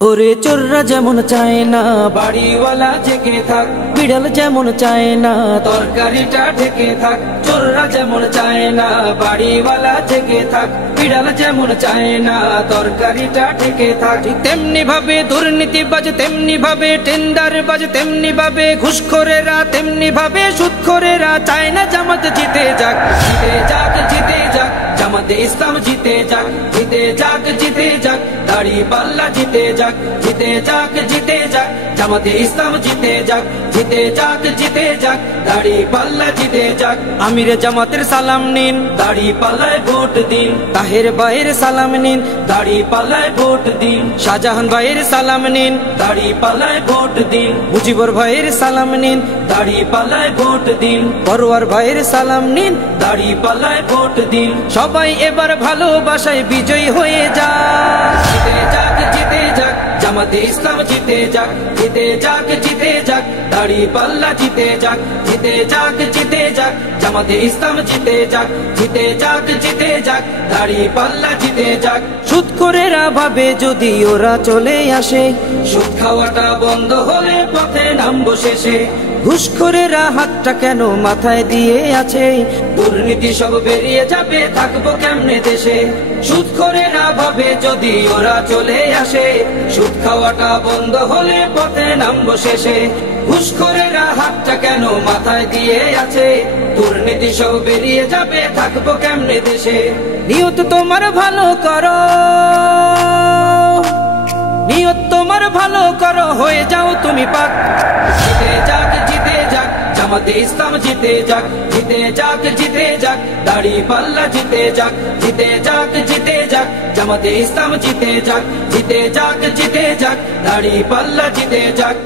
ওরে চোররা যেমন চায় না বাড়িওয়ালা জেগে থাক, বিড়াল যেমন চায় না তরকারিটা ঢেকে থাক। চোররা যেমন চায় না বাড়িওয়ালা জেগে থাক, বিড়াল যেমন চায় না তরকারিটা ঢেকে থাক। তেমনি ভাবে দুর্নীতিবাজ, তেমনি ভাবে টেন্ডারবাজ, তেমনি ভাবে ঘুষখোরেরা, তেমনি ভাবে সুদখোরেরা চায় না জামাত জিতে যাক। জিতে যাক, জিতে যাক, জামাতে ইসলাম জিতে যাক। জিতে যাক, জিতে যাক, দাড়িপাল্লা জিতে যাক। জিতে যাক, জিতে যাক, জামাতে ইসলাম জিতে যাক। জিতে যাক, জিতে যাক, দাড়িপাল্লা জিতে যাক। আমিরে জামাতের সালাম নিন, দাড়িপাল্লায় ভোট দিন। তাহের ভাইয়ের সালাম নিন, দাড়িপাল্লায় ভোট দিন। শাহজাহান ভাইয়ের সালাম নিন, দাড়িপাল্লায় ভোট দিন। মুজিবুর ভাইয়ের সালাম নিন, দাড়িপাল্লায় ভোট দিন। পরোয়ার ভাইয়ের সালাম নিন, দাড়িপাল্লায় ভোট দিন। সবাই এবার ভালোবাসায় বিজয়ী হয়ে যাক। জিতে যাক, জিতে যাক, জামাতে ইসলাম জিতে যাক। জিতে যাক, জিতে যাক, দাড়িপাল্লা জিতে যাক। জিতে যাক, জিতে যাক, জামাতে ইসলাম জিতে যাক। জিতে যাক, জিতে যাক, দাড়িপাল্লা জিতে যাক। সুদখোরেরা ভাবে যদি ওরা চলে আসে, সুদ খাওয়াটা বন্ধ হলে পথে নামবো শেষে। ঘুষখোরেরা হাতটা কেন মাথায় দিয়ে আছে, দুর্নীতি সব বেরিয়ে যাবে, থাকবো কেমনে দেশে। সুদখোরেরা ভাবে যদি ওরা চলে আসে, সুদ খাওয়াটা বন্ধ হলে পথে নামবো শেষে। ঘুষখোরেরা হাতটা কেন মাথায় দিয়ে আছে, দুর্নীতি সব বেরিয়ে যাবে, থাকবো কেমনে দেশে। নিয়ত তোমার ভালো করো, নিয়ত তোমার ভালো করো, হয়ে যাও তুমি পাক। জিতে যাক, জিতে যাক, জামাতে ইসলাম জিতে যাক। জিতে যাক, জিতে যাক, দাড়িপাল্লা জিতে যাক। জিতে যাক, জিতে যাক, জামাতে ইসলাম জিতে যাক। জিতে যাক, জিতে যাক, দাড়িপাল্লা জিতে যাক।